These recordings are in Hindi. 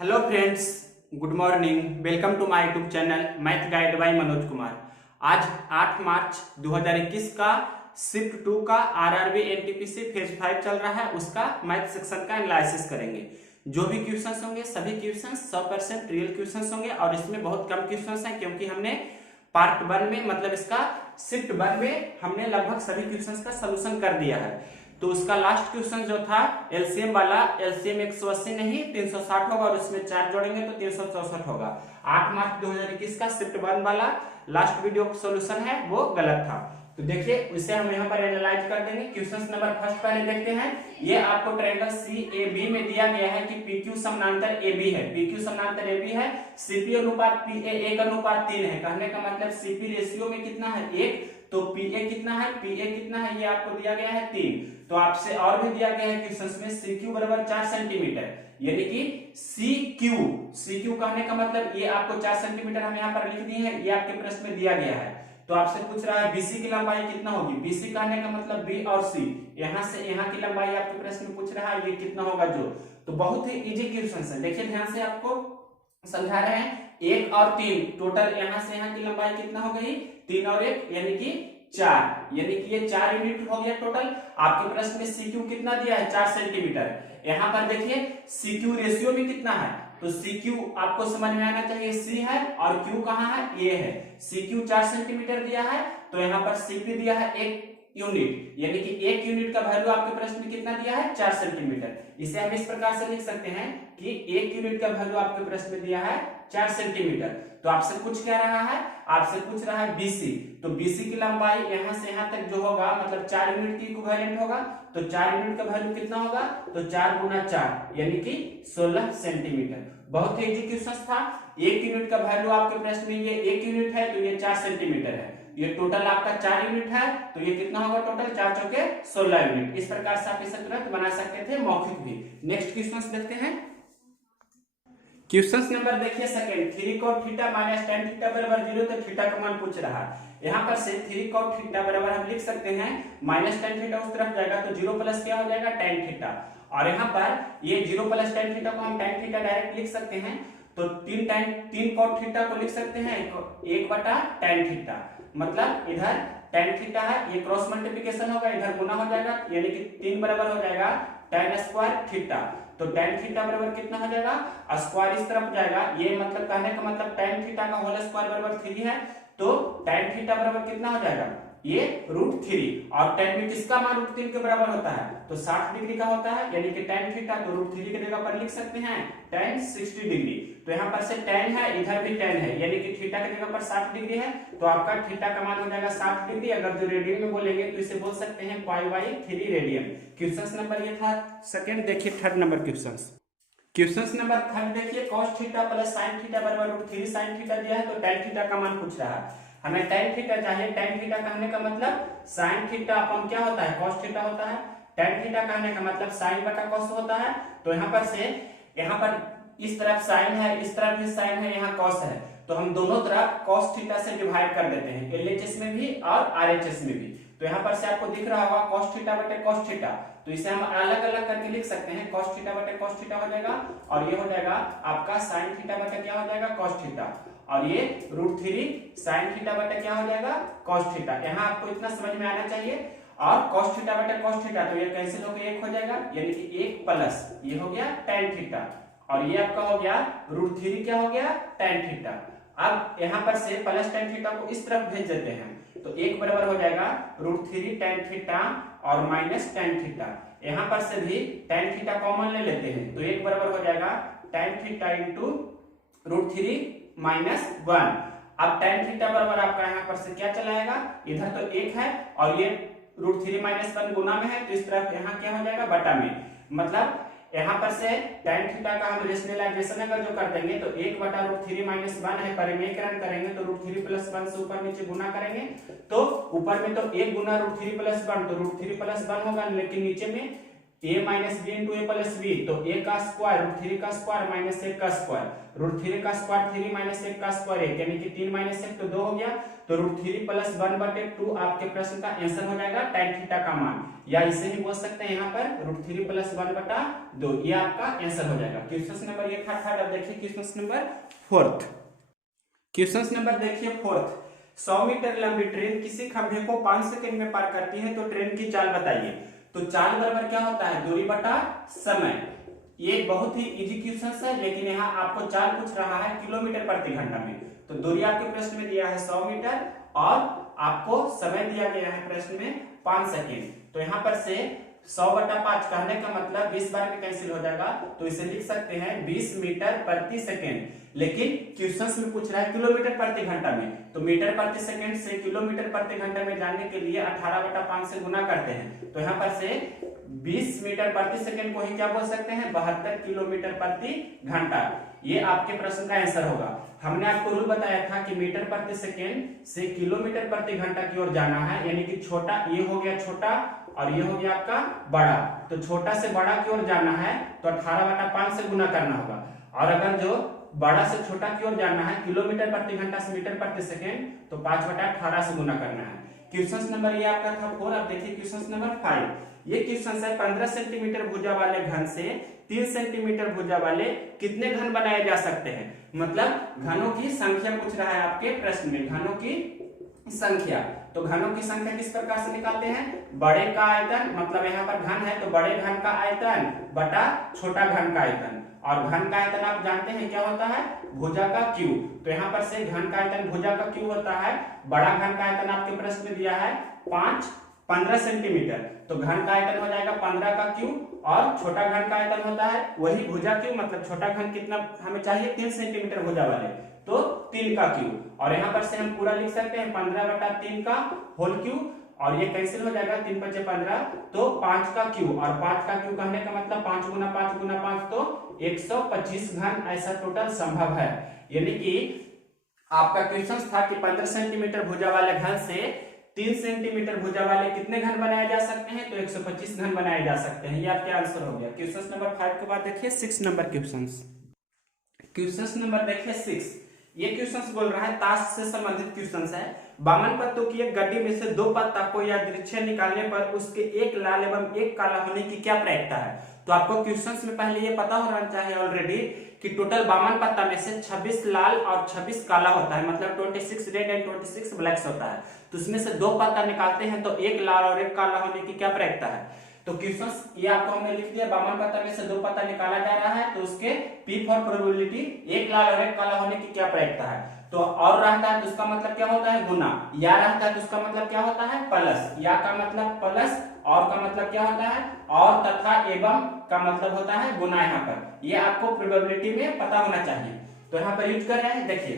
Hello friends, good morning. Welcome to my YouTube channel math guide by Manoj Kumar. आज 8 मार्च 2021 का शिफ्ट 2 का आरआरबी एनटीपीसी फेज 5 चल रहा है, उसका मैथ सेक्शन का एनालिसिस करेंगे। जो भी क्वेश्चंस होंगे सभी क्वेश्चंस 100% रियल क्वेश्चंस होंगे और इसमें बहुत कम क्वेश्चंस हैं क्योंकि हमने पार्ट 1 में मतलब इसका शिफ्ट 1 में हमने लगभग सभी क्वेश्चंस का सोल्यूशन कर दिया है। तो उसका लास्ट क्वेश्चन जो था एलसीएम वाला, एलसीएम 180 नहीं 360 होगा और उसमें 4 जोड़ेंगे तो 364 होगा। 8 मार्च 2021 का शिफ्ट 1 वाला लास्ट वीडियो सॉल्यूशन है वो गलत था। तो देखिए उसे हम यहाँ पर एनालाइज कर देंगे। क्वेश्चन नंबर फर्स्ट पहले देखते हैं। ये आपको ट्रायंगल सीएबी में दिया गया है कि पीक्यू समानांतर एबी है, पीक्यू समानांतर एबी है, सीपी अनुपात पीए 1:3 है। कहने का मतलब सीपी रेशियो में कितना है 1, तो पीए कितना है, पीए कितना है ये आपको दिया गया है 3। तो आपसे और भी दिया गया है क्वेश्चन में सीक्यू बराबर 4 सेंटीमीटर, यानी कि सीक्यू कहने का मतलब ये आपको 4 सेंटीमीटर हम यहाँ पर लिख दिए हैं, ये आपके प्रश्न में दिया गया है। तो आपसे पूछ रहा है बीसी की लंबाई कितना होगी, बीसी कहने का मतलब बी और सी, यहाँ से यहाँ की लंबाई आपके प्रश्न में पूछ रहा है ये कितना होगा जो। तो बहुत ही इजी क्वेश्चन है, देखिए ध्यान से आपको समझा रहे हैं। 1 और 3 टोटल यहाँ से यहाँ की लंबाई कितना हो गई 3 और 1 यानी कि 4, यानी कि ये 4 यूनिट हो गया टोटल। आपके प्रश्न में सीक्यू कितना दिया है 4 सेंटीमीटर। यहाँ पर देखिए सीक्यू रेशियो में कितना है, तो सीक्यू आपको समझ में आना चाहिए सी है और क्यू कहाँ है ए है। सीक्यू 4 सेंटीमीटर दिया है तो यहाँ पर सीपी दिया है 1 यूनिट, यानी कि 1 यूनिट का वैल्यू आपके प्रश्न में कितना दिया है 4 सेंटीमीटर। इसे हम इस प्रकार से लिख सकते हैं कि 1 यूनिट का वैल्यू आपके प्रश्न में दिया है 4 सेंटीमीटर। तो आपसे पूछ क्या रहा है, आपसे पूछ रहा है बीसी। तो बीसी की लंबाई यहाँ से यहाँ तक जो होगा मतलब 4 यूनिट की इक्विवेलेंट होगा, तो 4 यूनिट का वैल्यू कितना होगा, तो 4 गुना 4 यानी कि 16 सेंटीमीटर। बहुत ही इजी क्वेश्चन था। 1 यूनिट का वैल्यू आपके प्रश्न में ये 1 यूनिट है तो ये 4 सेंटीमीटर है, ये टोटल आपका 4 यूनिट है तो ये कितना होगा टोटल 4 चौके 16 यूनिट। इस प्रकार से आप इसे तुरंत बना सकते थे मौखिक भी। नेक्स्ट क्वेश्चन देखते हैं। क्वेश्चन नंबर देखिए second, 3 cot theta minus tan theta बराबर 0, तो थीटा का मान पूछ रहा है। यहाँ पर से 3 cot थीटा बराबर हम लिख सकते हैं माइनस tan थीटा उस तरफ जाएगा तो 0 प्लस क्या हो जाएगा tan थीटा, और यहाँ पर ये 0 प्लस tan थीटा को हम tan थीटा डायरेक्ट लिख सकते हैं। तो 3 cot थीटा को लिख सकते हैं 1/tan थीटा, मतलब इधर tan थीटा है, ये क्रॉस मल्टीप्लिकेशन होगा, इधर गुना हो जाएगा यानी कि 3 बराबर हो जाएगा tan स्क्वायर थीटा। तो tan थीटा बराबर कितना हो जाएगा, स्क्वायर इस तरफ जाएगा, ये मतलब कहने का मतलब tan थीटा का होल स्क्वायर बराबर 3 है, तो tan थीटा बराबर कितना हो जाएगा ये √3, और tan में किसका मान √3 के बराबर होता है, तो 60 डिग्री का होता है, यानी कि tan थीटा तो √3 की जगह पर लिख सकते हैं tan 60 डिग्री। तो यहाँ पर से tan है, इधर भी tan है, यानी कि थीटा की जगह पर 60 डिग्री है, तो आपका थीटा का मान हो जाएगा 60 डिग्री। अगर जो रेडियन में बोलेंगे तो इसे बोल सकते हैं π/3 रेडियन। क्वेश्चन नंबर ये था सेकंड। देखिए third number question number third देखिए, cos theta plus sin theta बराबर √3 sin थीटा दिया है, तो tan थीटा का मान पूछ रहा है। हमें tan थीटा चाहिए। tan थीटा कहने का मतलब sin थीटा अपन क्या होता है cos थीटा होता है, tan थीटा कहने का मतलब sin बटा cos होता है। तो यहाँ पर से यहाँ पर इस तरफ sin है, इस तरफ भी sin है, यहाँ cos है, तो हम दोनों तरफ cos थीटा से डिवाइड कर देते हैं, LHS में भी और RHS में भी। तो यहाँ पर से आपको दिख रहा होगा cos थीटा बटे cos थीटा, तो इसे हम अलग अलग करके लिख सकते हैं। cos थीटा बटे cos थीटा हो जाएगा और ये हो जाएगा आपका sin थीटा बटे क्या हो जाएगा cos थीटा, और ये √3 sin थीटा बटे क्या हो जाएगा cos थीटा। यहाँ आपको इतना समझ में आना चाहिए। और cos थीटा बटे cos थीटा तो ये कैंसिल होकर 1 हो जाएगा, यानी कि 1 प्लस ये हो गया tan थीटा, और ये आपका हो गया √3 क्या हो गया tan थीटा। अब यहाँ पर से प्लस tan थीटा को इस तरफ भेज देते हैं, तो 1 बराबर हो जाएगा √3 tan थीटा और माइनस tan थीटा। यहाँ पर से भी tan थीटा कॉमन ले लेते हैं, तो 1 बराबर हो जाएगा tan थीटा इंटू √3 माइनस 1। अब tan थीटा बराबर आपका यहाँ पर से क्या चला आएगा, इधर तो 1 है और ये √3 माइनस 1 गुना में है, तो इस तरफ यहाँ क्या हो जाएगा बटा में, मतलब यहाँ पर से tan थीटा का हम रेशनलाइजेशन अगर जो कर देंगे तो 1/√3 माइनस 1 है, परिमेयकरण करेंगे तो √3 प्लस 1 से ऊपर नीचे गुना करेंगे, तो ऊपर में तो 1 गुना √3 प्लस 1 तो √3 प्लस 1 होगा, लेकिन नीचे में a minus B into A plus B, तो a का स्क्वायर रूट 3 का स्क्वायर माइनस 1 का स्क्वायर, रूट 3 का स्क्वायर 3 माइनस 1 का स्क्वायर 1, यानी कि 3 माइनस 1 तो 2 हो गया, तो रूट 3 प्लस 1/2 आपके प्रश्न का आंसर हो जाएगा tan थीटा का मान, या इसे ही बोल सकते हैं यहाँ पर रूट 3 प्लस 1/2, ये आपका आंसर हो जाएगा। क्वेश्चन नंबर ये था थर्ड। अब देखिए question number fourth. Question number देखिए फोर्थ, 100 मीटर लंबी ट्रेन किसी खंभे को 5 सेकंड में पार करती है, तो ट्रेन की चाल बताइए। तो चाल बराबर क्या होता है, दूरी बटा समय। ये बहुत ही इजी क्वेश्चन है, लेकिन यहाँ आपको चाल पूछ रहा है किलोमीटर प्रति घंटा में। तो दूरी आपके प्रश्न में दिया है 100 मीटर और आपको समय दिया गया है प्रश्न में 5 सेकेंड। तो यहाँ पर से 100/5 कहने का मतलब 20 बार में कैंसिल हो जाएगा, तो इसे लिख सकते हैं 20 मीटर प्रति सेकेंड। लेकिन क्वेश्चंस में पूछ रहा है किलोमीटर प्रति घंटा में, तो मीटर प्रति सेकंड से किलोमीटर प्रति घंटा में जानने के लिए 18/5 से गुना करते हैं। तो यहाँ पर से 20 मीटर प्रति सेकंड को ही क्या बोल सकते हैं, 72 किलोमीटर प्रति घंटा। ये आपके प्रश्न का आंसर होगा। हमने आपको रूल बताया था कि मीटर प्रति सेकंड से किलोमीटर प्रति घंटा की ओर जाना है, यानी कि छोटा ये हो गया छोटा और ये हो गया आपका बड़ा, तो छोटा से बड़ा की ओर जाना है तो 18/5 से गुना करना होगा। और अगर जो बड़ा से छोटा की ओर जाना है किलोमीटर प्रति घंटा से मीटर प्रति सेकंड, तो 5/18 से गुना करना है। क्वेश्चन नंबर ये आपका था 4। अब देखिए क्वेश्चन नंबर 5। ये क्वेश्चन है 15 सेंटीमीटर भुजा वाले घन से 3 सेंटीमीटर भुजा वाले कितने घन बनाए जा सकते हैं। मतलब घनों की संख्या पूछ रहा है आपके प्रश्न में, घनों की संख्या। तो घनों की संख्या किस प्रकार से निकालते हैं, बड़े का आयतन, मतलब यहाँ पर घन है तो बड़े घन का आयतन बटा छोटा घन का आयतन। और घन का आयतन आप जानते हैं क्या होता है, भुजा का क्यूब। तो यहाँ पर से घन का आयतन भुजा का क्यूब होता है। बड़ा घन का आयतन आपके प्रश्न में दिया है 15 सेंटीमीटर, तो घन का आयतन हो जाएगा 15 का क्यूब, और छोटा घन का आयतन होता है वही भुजा क्यूब, मतलब छोटा घन कितना हमें चाहिए 3 सेंटीमीटर भुजा वाले, तो 3 का क्यूब। और यहाँ पर से हम पूरा लिख सकते हैं 15/3 का होल क्यूब, और ये कैंसिल हो जाएगा 3 × 5 = 15, तो 5 का क्यूब। और 5 का क्यूब कहने का मतलब 5 × 5 × 5 तो 125 घन ऐसा टोटल संभव है। यानी कि आपका क्वेश्चन था कि 15 सेंटीमीटर भुजा वाले घन से 3 सेंटीमीटर भुजा वाले कितने घन बनाए जा सकते हैं, तो 125 घन बनाए जा सकते हैं। ये आपका आंसर हो गया। क्वेश्चन नंबर 5 के बाद देखिए 6 नंबर क्वेश्चन। क्वेश्चन नंबर देखिए 6। ये क्वेश्चन बोल रहा है ताश से संबंधित क्वेश्चन है। बामन पत्तों की एक गड्डी में से 2 पत्ता को यादृच्छिक निकालने पर उसके एक लाल एवं एक काला होने की क्या प्रायिकता है। तो आपको क्वेश्चंस में पहले ये पता होना चाहिए ऑलरेडी कि टोटल बामन पत्ता में से 26 लाल और 26 काला होता है, मतलब 26 रेड एंड 26 ब्लैक्स होता है। तो उसमें से 2 पत्ता निकालते हैं तो एक लाल और एक काला होने की क्या प्रायिकता है। तो क्वेश्चंस ये आपको हमने लिख दिया, बामन पत्ता में से 2 पत्ता निकाला जा रहा है, तो उसके P फॉर प्रोबेबिलिटी एक लाल और एक काला होने की क्या प्रायिकता है। तो और रहता है तो उसका मतलब क्या होता है, गुना। या रहता है तो उसका मतलब क्या होता है, प्लस। या का मतलब प्लस, और का मतलब क्या होता है, और तथा एवं का मतलब होता है गुना। यहाँ पर ये आपको प्रोबेबिलिटी में पता होना चाहिए। तो यहाँ पर यूज कर रहे हैं, देखिए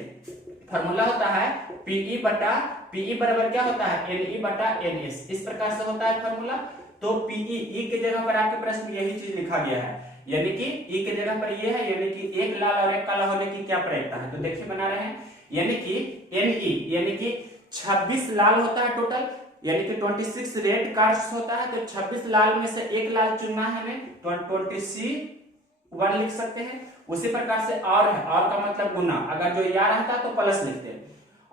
फॉर्मूला होता है पीई बराबर क्या होता है, NE/NS। इस प्रकार से होता है फॉर्मूला। तो पीई ई के जगह पर आपके प्रश्न में यही चीज लिखा गया है, यानी कि ई के जगह पर ये है, यानी कि एक लाल और एक काला होने की क्या प्रायिकता है। तो देखिए बना रहे हैं, यानी कि NE यानी कि 26 लाल होता है टोटल, यानी कि 26 रेड कार्ड्स होता है। तो 26 लाल में से एक लाल चुनना है हमें, तो 21 लिख सकते हैं। उसी प्रकार से और है, और का मतलब गुना। अगर जो या रहता है तो प्लस लिखते हैं।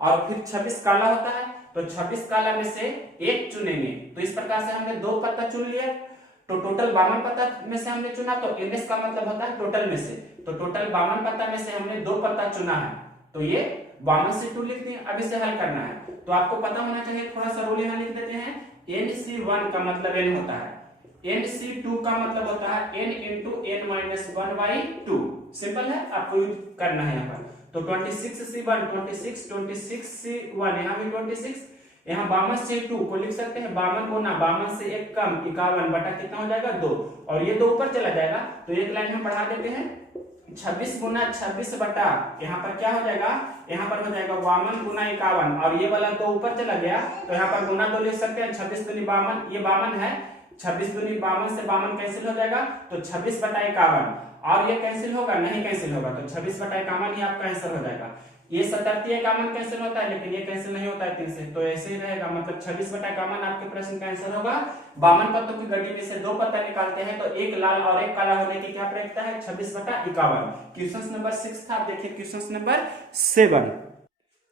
और फिर 26 काला होता है, तो 26 काला में से एक चुनेंगे। तो इस प्रकार से हमने 2 पत्ता चुन लिया, तो टोटल 52 पत्ता में से हमने चुना, तो NS का मतलब होता है टोटल में से। तो टोटल 52 पत्ता में से हमने 2 पत्ता चुना है, तो ये 52 से 2 लिख दिए। अब इसे हल करना है, तो आपको पता होना चाहिए, थोड़ा सा रूल यहाँ लिख देते हैं। NC1 का मतलब n होता है, NC2 का मतलब होता है n × n-1/2। सिंपल है, आपको यूज करना है यहाँ पर। तो 26C1 26, 26C1 यहाँ भी 26, यहाँ 52 से 2 को लिख सकते हैं 52 गुना 52 से 1 कम 51 बटा कितना हो जाएगा 2, और ये 2 ऊपर चला जाएगा, तो एक लाइन हम बढ़ा देते हैं 26 गुना 26 बटा यहाँ पर क्या हो जाएगा, यहाँ पर हो जाएगा 52 गुना 51, और ये वाला 2 ऊपर चला गया, तो यहाँ पर गुना 2 लिख सकते हैं। 26 दूनी 52, ये 52 है, 26 दूनी 52 से 52 कैंसिल हो जाएगा, तो 26 बटा 51, और ये कैंसिल होगा नहीं, कैंसिल होगा, तो 26 बटा 51 ही आपका आंसर हो जाएगा। ये 77 कॉमन कैंसिल होता है, लेकिन ये कैंसिल नहीं होता है 3 से, तो ऐसे ही रहेगा। मतलब 26 बटा कॉमन आपके प्रश्न का आंसर होगा। 52 पत्तों की गड्डी में से 2 पत्ता निकालते हैं तो एक लाल और एक काला होने की क्या प्रयोजकता है, 26 बटा 51। क्वेश्चन नंबर 6 था। आप देखिए क्वेश्चन नंबर 7।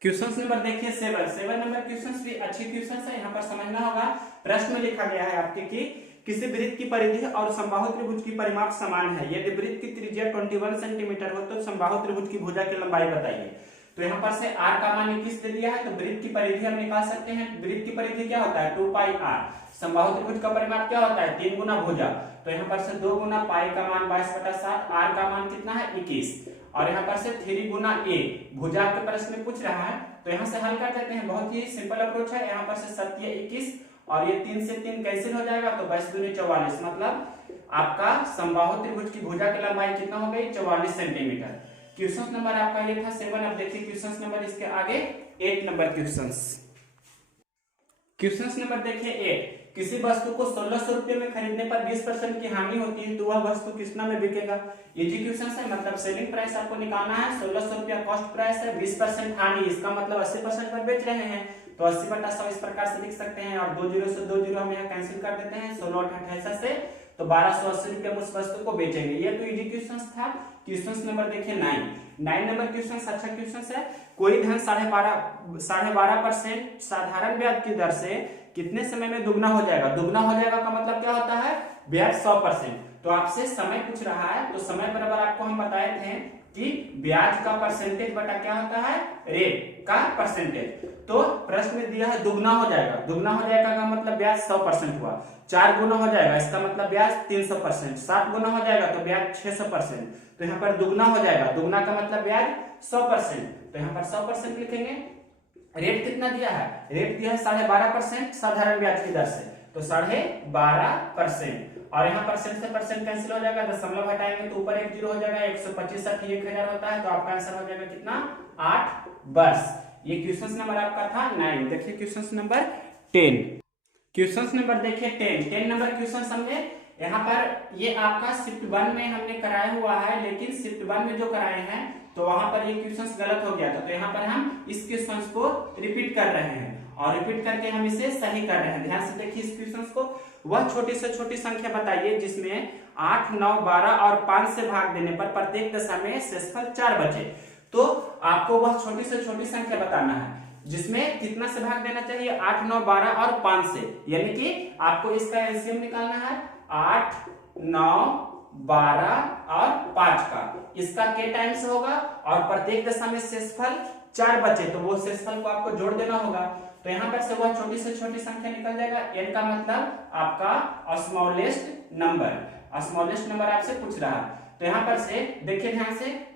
क्वेश्चन नंबर देखिए 7 नंबर क्वेश्चन भी अच्छी क्वेश्चन है, यहाँ पर समझना होगा। प्रश्न में लिखा गया है आपके कि किसी वृत्त की परिधि और समबाहु त्रिभुज की परिमाप समान है, यदि वृत्त की त्रिज्या 21 सेंटीमीटर हो तो समबाहु त्रिभुज की भुजा की लंबाई बताइए। तो यहाँ पर से r का मान 21 दे दिया है, तो वृत्त की परिधि हम निकाल सकते हैं। वृत्त की परिधि क्या होता है, 2 पाई r। समबाहु त्रिभुज का परिमाप क्या होता है, 3 गुना भुजा। तो यहाँ पर से 2 गुना पाई का मान 22/7, r का मान कितना है 21, और यहाँ पर से 3 गुना a। भुजा के प्रश्न में पूछ रहा है, तो यहाँ से हल कर देते हैं। बहुत ही सिंपल अप्रोच है। यहाँ पर से 7 या 21 और ये 3 से 3 कैंसिल हो जाएगा, तो 22 दूनी 44, मतलब आपका समबाहु त्रिभुज की भुजा की लंबाई कितना हो गई, 44 सेंटीमीटर। क्वेश्चन नंबर आपका ये था 7। अब देखिए क्वेश्चन नंबर इसके आगे 8 नंबर क्वेश्चन। क्वेश्चन नंबर देखिए 8। किसी वस्तु को 1600 रुपये में खरीदने पर 20% की हानि होती है तो वह वस्तु कितना में बिकेगा। इजी क्वेश्चन है, मतलब सेलिंग प्राइस आपको निकालना है। 1600 रुपया कॉस्ट प्राइस है, 20% हानि, इसका मतलब 80% पर बेच रहे हैं, तो 80/100 इस प्रकार से लिख सकते हैं। और 2 जीरो से 2 जीरो हम यहाँ कैंसिल कर देते हैं। 16 28 से तो 1280 रुपये उस वस्तु को बेचेंगे। ये तो इजी क्वेश्चन था। क्वेश्चन नंबर देखिए 9 नंबर क्वेश्चन अच्छा क्वेश्चन है। कोई धन 12.5% साधारण ब्याज की दर से कितने समय में दुगना हो जाएगा। दुगना हो जाएगा का मतलब क्या होता है, ब्याज 100%। तो आपसे समय पूछ रहा है, तो समय बराबर आपको हम बताए थे कि ब्याज का परसेंटेज बटा क्या होता है, रेट का परसेंटेज। तो प्रश्न में दिया है दुगना हो जाएगा। दुगना हो जाएगा का मतलब ब्याज 100% हुआ। 4 गुना हो जाएगा, इसका मतलब ब्याज 300%। 7 गुना हो जाएगा तो ब्याज 600%। तो यहाँ पर दुगना हो जाएगा, दुगना का मतलब ब्याज 100%। तो यहाँ पर 100% लिखेंगे। रेट कितना दिया है, रेट दिया है 12.5% साधारण ब्याज की दर से, तो 12.5%। और यहाँ परसेंट से परसेंट कैंसिल हो जाएगा, दशमलव हटाएंगे तो ऊपर 1 जीरो हो जाएगा। 125 1000 होता है, तो आपका आंसर हो जाएगा कितना, 8 वर्ष। ये क्वेश्चन नंबर आपका था 9। देखिए क्वेश्चन नंबर 10। क्वेश्चन नंबर देखिए 10 नंबर क्वेश्चन समझे। यहाँ पर ये आपका शिफ्ट 1 में हमने कराया हुआ है, लेकिन शिफ्ट 1 में जो कराए हैं तो वहां पर ये क्वेश्चन गलत हो गया था। तो यहाँ पर हम इस क्वेश्चन को रिपीट कर रहे हैं और रिपीट करके हम इसे सही कर रहे हैं। ध्यान से देखिए इस क्वेश्चन को। वह छोटी से छोटी संख्या बताइए जिसमें 8, 9, 12 और 5 से भाग देने पर प्रत्येक दशा में शेषफल 4 बचे। तो आपको वह छोटी से छोटी संख्या बताना है जिसमें कितना से भाग देना चाहिए, 8, 9, 12 और 5 से। यानी कि आपको इसका एलसीएम निकालना है 8, 9, 12 और 5 का। इसका के टाइम्स होगा और प्रत्येक दशा में शेषफल 4 बचे, तो वो शेषफल को आपको जोड़ देना होगा। तो यहाँ पर से वह छोटी से छोटी संख्या निकल जाएगा। n का मतलब आपका स्मॉलेस्ट नंबर। स्मॉलेस्ट नंबर आपसे पूछ रहा है, तो यहाँ पर से देखिए ध्यान से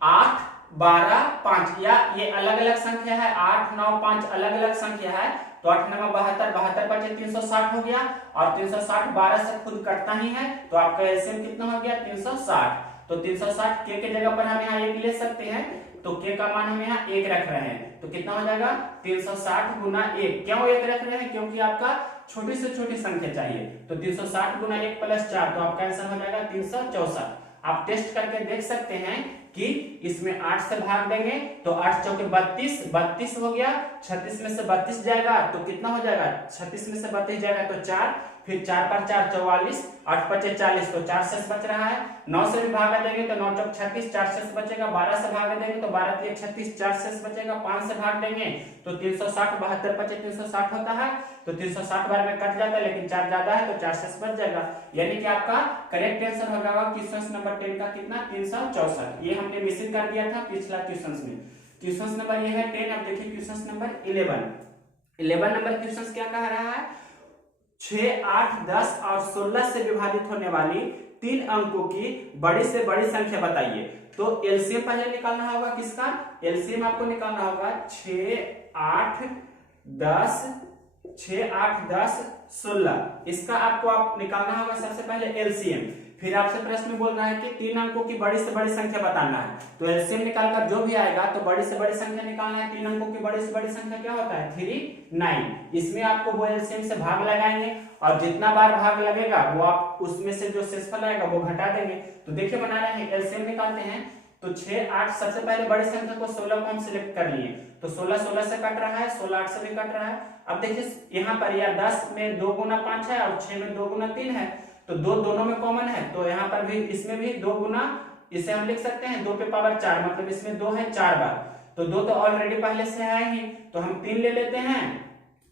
8, 12, 5 या ये अलग अलग संख्या है। 8, 9, 5 अलग अलग संख्या है, तो 8, 9, 72, 72 बचे 360 हो गया। और 360 12 से खुद कटता ही है, तो आपका एलसीएम कितना हो गया, 360। तो 360 के जगह पर हम यहाँ 1 ले सकते हैं, तो के का मान हम यहाँ 1 रख रहे हैं, तो कितना हो जाएगा 360 गुना 1। क्यों 1 रख रहे हैं, क्योंकि आपका छोटी से छोटी संख्या चाहिए। तो 360 गुना 1 प्लस 4, तो आपका आंसर हो जाएगा 364। आप टेस्ट करके देख सकते हैं कि इसमें 8 से भाग देंगे तो 8 चौके 32, 32 हो गया। 36 में से 32 जाएगा तो कितना हो जाएगा, 36 में से 32 जाएगा तो 4, फिर 4 पर 4 44, 8 5 40, तो 4 शेष बच रहा है। 9 से भी भागा देंगे तो 9 चौक 36, 4 शेष बचेगा। 12 से भागा देंगे तो 12 3 36, 4 शेष बचेगा। 5 से भाग देंगे तो 360, 72 5 360 होता है, तो 360 बार में कट जाता है, लेकिन 4 ज्यादा है तो 4 शेष बच जाएगा। यानी कि आपका करेक्ट आंसर हो जाएगा क्वेश्चन नंबर 10 का कितना, 364। ये हमने मिसिंग कर दिया था पिछला क्वेश्चन में। क्वेश्चन नंबर ये है 10। अब देखिए क्वेश्चन नंबर 11 नंबर क्वेश्चन क्या कह रहा है, 6, 8, 10 और 16 से विभाजित होने वाली 3 अंकों की बड़ी से बड़ी संख्या बताइए। तो एलसीएम पहले निकालना होगा किसका, एलसीएम आपको निकालना होगा 6, 8, 10, 16। इसका आपको निकालना होगा सबसे पहले एलसीएम। फिर आपसे प्रश्न में बोल रहा है कि 3 अंकों की बड़ी से बड़ी संख्या बताना है, तो एलसीएम निकालकर जो भी आएगा तो बड़ी से बड़ी संख्या निकालना है। 3 अंकों की बड़ी से बड़ी संख्या क्या होता है, 3, 9। इसमें आपको वो एलसीएम से भाग लगाएंगे और जितना बार भाग लगेगा वो आप उसमें से जो शेषफल आएगा वो घटा देंगे। तो देखिए बना रहे हैं, एलसीएम निकालते हैं। तो 6 8 सबसे पहले बड़ी संख्या को 16 को हम सिलेक्ट कर लिए, तो 16 16 से कट रहा है, 16 8 से भी कट रहा है। अब देखिए यहाँ पर या 10 में 2 गुना 5 है और 6 में 2 गुना 3 है, तो दो दोनों में कॉमन है, तो यहाँ पर भी इसमें भी 2 गुना, इसे हम लिख सकते हैं 2 पे पावर 4, मतलब इसमें 2 है 4 बार, तो 2 तो ऑलरेडी पहले से आए ही, तो हम 3 ले लेते हैं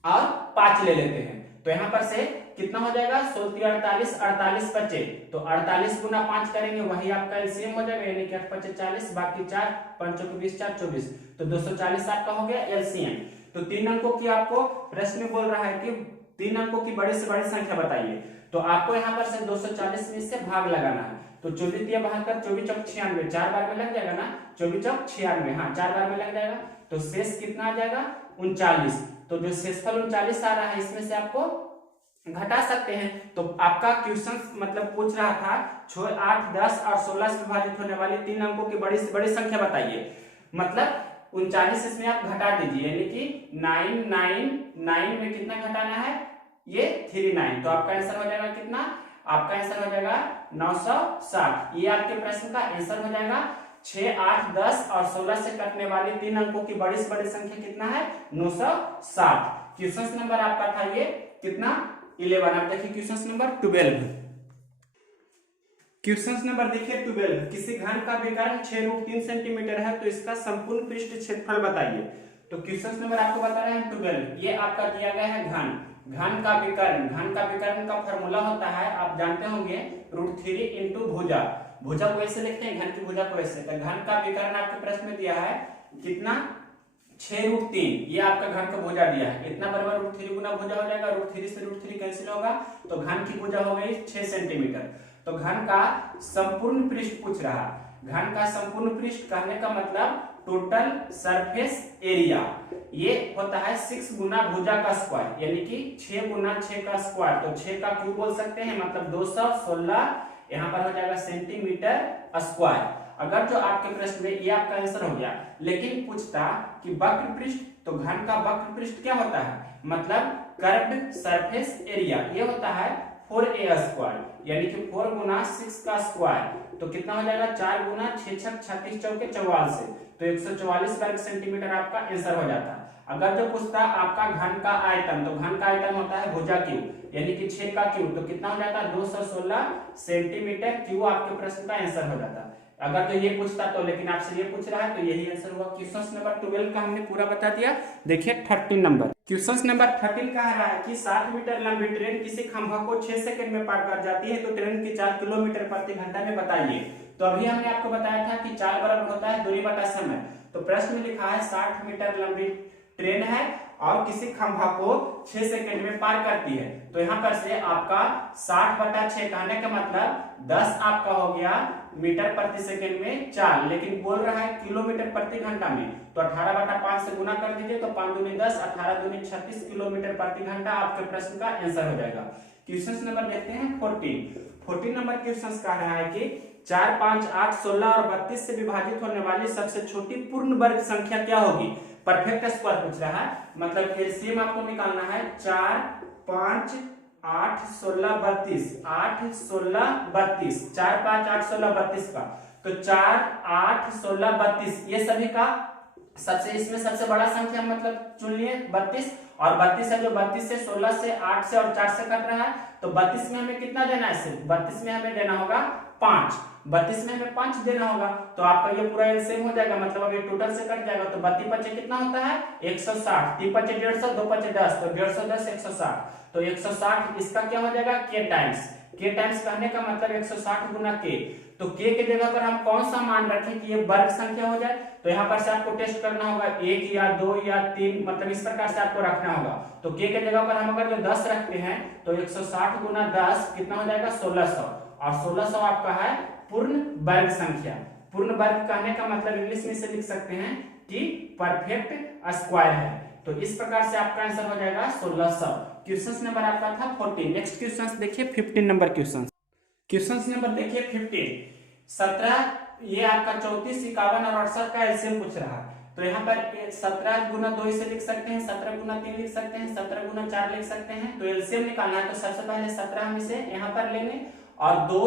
और 5 ले लेते हैं, तो यहाँ पर से कितना हो जाएगा 16 48 48 बचे, तो 48 गुना 5 करेंगे वही आपका एलसीएम हो जाएगा, यानी कि 8 5 40, बाकी 4 5 20 4 24, तो 240 आपका हो गया एलसीएम। तो 3 अंकों की आपको प्रश्न में बोल रहा है कि 3 अंकों की बड़ी से बड़ी संख्या बताइए, तो आपको यहाँ पर से 240 में से भाग लगाना है, तो 24 दिया 72, 24 चौक 96, 4 बार में लग जाएगा ना, 24 चौक 96, हाँ 4 बार में लग जाएगा, तो शेष कितना आ जाएगा 39, तो जो शेषफल 39 आ रहा है इसमें से आपको घटा सकते हैं। तो आपका क्वेश्चन मतलब पूछ रहा था 6 8 10 और 16 से विभाजित होने वाली 3 अंकों की बड़ी से बड़ी संख्या बताइए, मतलब 39 इसमें आप घटा दीजिए, यानी कि 999 में कितना घटाना है, ये 39, तो आपका आंसर हो जाएगा कितना, आपका आंसर हो जाएगा 960, ये आपके प्रश्न का आंसर हो जाएगा। 6 8 10 और 16 से कटने वाली 3 अंकों की बड़ी से बड़ी संख्या कितना है 960। क्वेश्चन नंबर आपका था ये कितना 11। आप देखिए क्वेश्चन नंबर 12, क्वेश्चन नंबर देखिए 12, किसी घन का विकर्ण 6√3 सेंटीमीटर है तो इसका संपूर्ण पृष्ठ क्षेत्रफल बताइए। तो क्वेश्चन नंबर आपको बता रहे हैं 12, ये आपका दिया गया है घन, घन का विकर्ण, घन का विकर्ण का फॉर्मूला होता है आप जानते होंगे √3 इंटू भुजा, भुजा को ऐसे लिखते हैं, घन की भुजा को ऐसे, तो घन का विकर्ण आपके प्रश्न में दिया है कितना 6√3, ये आपका घन का भुजा दिया है, इतना बराबर √3 गुना भुजा हो जाएगा, √3 से √3 कैंसिल होगा, तो घन की भुजा हो गई 6 सेंटीमीटर। तो घन का संपूर्ण पृष्ठ पूछ रहा, घन का संपूर्ण पृष्ठ कहने का मतलब टोटल सरफेस एरिया, ये होता है 6 गुना भुजा का स्क्वायर, यानी कि 6 गुना 6 का स्क्वायर, तो 6 का क्यूब बोल सकते हैं, मतलब 216 यहाँ पर हो जाएगा सेंटीमीटर स्क्वायर। अगर जो आपके प्रश्न में ये आपका आंसर हो गया, लेकिन पूछता कि वक्र पृष्ठ, तो घन का वक्र पृष्ठ क्या होता है, मतलब कर्व्ड सरफेस एरिया, ये होता है 4a स्क्वायर, यानी कि 4 गुना 6 का स्क्वायर, तो कितना हो जाएगा 4 गुना 6 6 36 चौके 44, तो 144 वर्ग सेंटीमीटर आपका आंसर हो जाता है। अगर जो पूछता आपका घन का आयतन, तो घन का आयतन होता है भुजा क्यूब, यानी कि 6 का क्यूब, तो कितना हो जाता है 216 सेंटीमीटर क्यूब, आपके प्रश्न का आंसर हो जाता है। अगर तो ये पूछता तो, लेकिन आपसे ये पूछ रहा है तो यही आंसर हुआ। क्वेश्चन नंबर 12 का हमने पूरा बता दिया। देखिए 13 नंबर, क्वेश्चन नंबर 13 कह रहा है कि 60 मीटर लंबी ट्रेन किसी खंभा को 6 सेकंड में पार कर जाती है, तो ट्रेन की 4 किलोमीटर प्रति घंटा में बताइए। तो अभी हमने आपको बताया था कि 4 बराबर होता है दूरी बटा समय, तो प्रश्न में लिखा है 60 मीटर लंबी ट्रेन है और किसी खंभा को 6 सेकंड में पार करती है, तो यहाँ पर से आपका 60 बटा 6 कहने का मतलब 10 आपका हो गया मीटर प्रति सेकंड में 4, लेकिन बोल रहा है किलोमीटर प्रति घंटा में, तो 18 बटा 5 से गुना कर दीजिए, तो 5 दूनी 10, 18 दूनी 36 किलोमीटर प्रति घंटा आपके प्रश्न का आंसर हो जाएगा। क्वेश्चन नंबर देखते हैं 14 नंबर क्वेश्चन कह रहा है कि 4 5 8 16 और 32 से विभाजित होने वाली सबसे छोटी पूर्ण वर्ग संख्या क्या होगी। परफेक्ट स्क्वायर पूछ रहा है, मतलब एलसीएम आपको निकालना है 4 5 8 16 32, 8 16 32, 4 5 8 16 32 का, तो 4 8 16 32 ये सभी का सबसे, इसमें सबसे बड़ा संख्या मतलब चुन लिए 32, और 32 है जो 32 से 16 से 8 से और 4 से कट रहा है, तो 32 में हमें कितना देना है, सिर्फ 32 में हमें देना होगा 5, 32 में हमें 5 देना होगा, तो आपका ये पूरा एलसीएम हो जाएगा, मतलब अब ये टोटल से कट जाएगा, तो 32 पचे कितना होता है 160, 3 पचे 150, 2 पचे 10, तो 150 160, तो 160 इसका क्या हो जाएगा के टाइम्स, के टाइम्स कहने का मतलब 160 गुना के, तो के जगह पर हम कौन सा मान रखें कि ये वर्ग संख्या हो जाए, तो यहाँ पर से आपको टेस्ट करना होगा 1 या 2 या 3, मतलब इस प्रकार से आपको रखना होगा, तो के जगह पर हम अगर जो 10 रखते हैं तो 160 गुना 10 कितना हो जाएगा 1600, और 1600 आपका है पूर्ण वर्ग संख्या। पूर्ण वर्ग कहने का मतलब इंग्लिश में से लिख सकते हैं कि परफेक्ट स्क्वायर है, तो इस प्रकार से आपका आंसर हो जाएगा 1600। क्वेश्चन नंबर आपका था 14। नेक्स्ट क्वेश्चन देखिए 15 नंबर क्वेश्चन नंबर देखिए 15, 17, ये आपका 34 51 और 68 का एलसीएम पूछ रहा है, तो यहाँ पर 17 गुना 2 इसे लिख सकते हैं, 17 गुना 3 लिख सकते हैं, 17 गुना 4 लिख सकते हैं, तो एलसीएम निकालना है, तो सबसे पहले 17 हम इसे यहाँ पर लेंगे और 2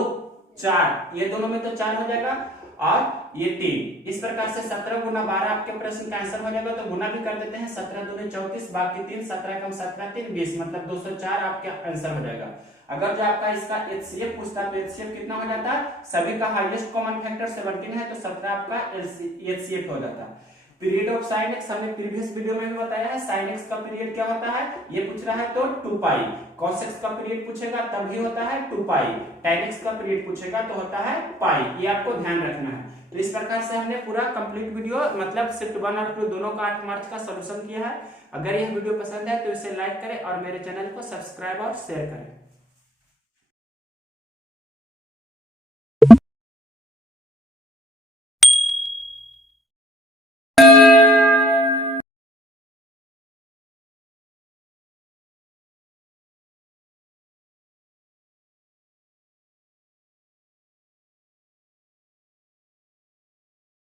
4 ये दोनों में तो 4 हो जाएगा, और ये 3। इस प्रकार से 17 गुना 12 आपके प्रश्न का आंसर हो जाएगा। तो गुना भी कर देते हैं, 17 दूनी 34, बाकी 3, 17 कम 17 3 20, मतलब 204 आपका आंसर हो जाएगा। अगर जो आपका इसका एचसीएफ पूछता तो एचसीएफ कितना हो जाता है, सभी का हाईएस्ट कॉमन फैक्टर 17 है, तो 17 आपका एचसीएफ हो जाता है। पीरियड ऑफ साइन एक्स हमने प्रीवियस वीडियो में भी बताया है, साइन एक्स का पीरियड क्या होता है, ये पूछ रहा है तो 2 पाई। कॉस एक्स का पीरियड पूछेगा तब भी होता है 2 पाई। tan एक्स का पीरियड पूछेगा तो होता है पाई। ये आपको ध्यान रखना है। तो इस प्रकार से हमने पूरा कंप्लीट वीडियो मतलब शिफ्ट 1 और 2 दोनों का 8 मार्च का सॉल्यूशन किया है। अगर यह वीडियो पसंद है तो इसे लाइक करें और मेरे चैनल को सब्सक्राइब और शेयर करें।